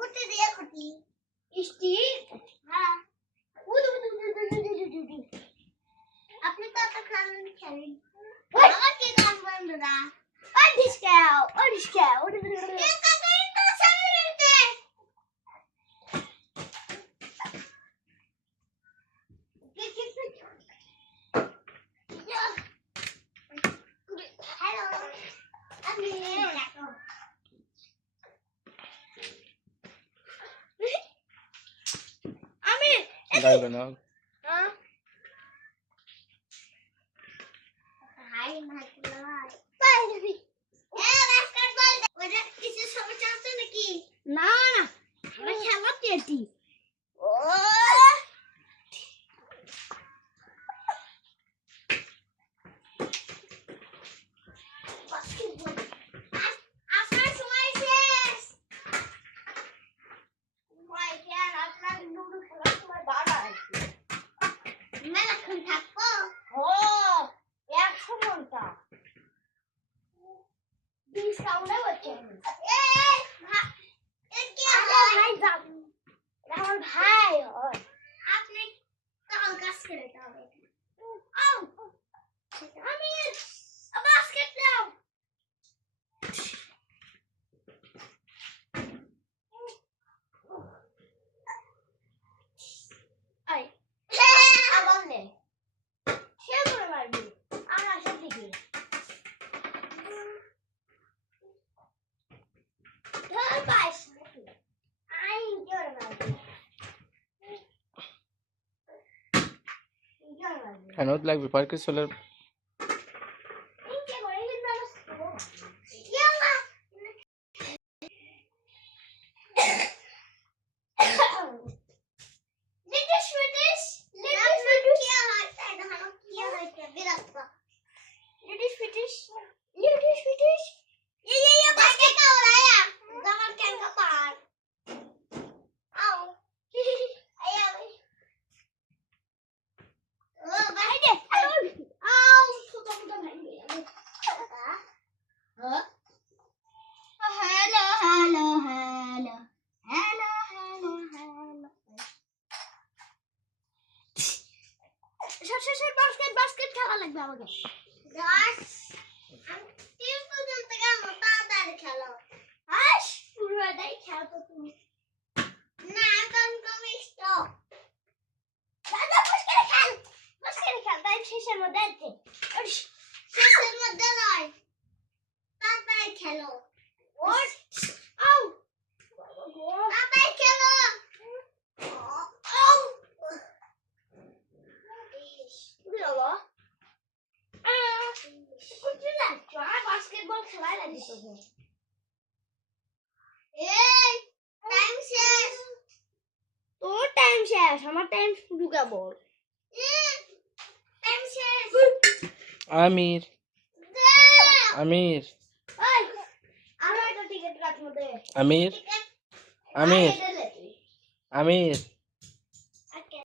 গুটি দিয়ে গুটি স্টিক হ্যাঁ আপনি তো একটা খেলেন খেলেন আমার কি কাম বন্ধুরা ডিসকাও Dai banal. না না আমরা খেলা পেটি Anood like Vipark solar. Basket খেলা লাগবে আমাকে গাছ আমি তিন পর্যন্ত গেল তাড়াতাড়ি খেলো হাস পুরোটাই খেলতো তুমি না তুমি স্টপ দাদা বাস্কেট খেল তাই শেষের মধ্যে আছে শেষের মধ্যে নয় তাড়াতাড়ি খেলো ওর আউ তাড়াতাড়ি খেলো বাস্কেটবল খেলায় লাগে তোর টাইম শেষ আমার টাইম শুরু কেবল Amir. Amir. আমার একটা টিকিট কাটমু দে Amir. Amir. Amir.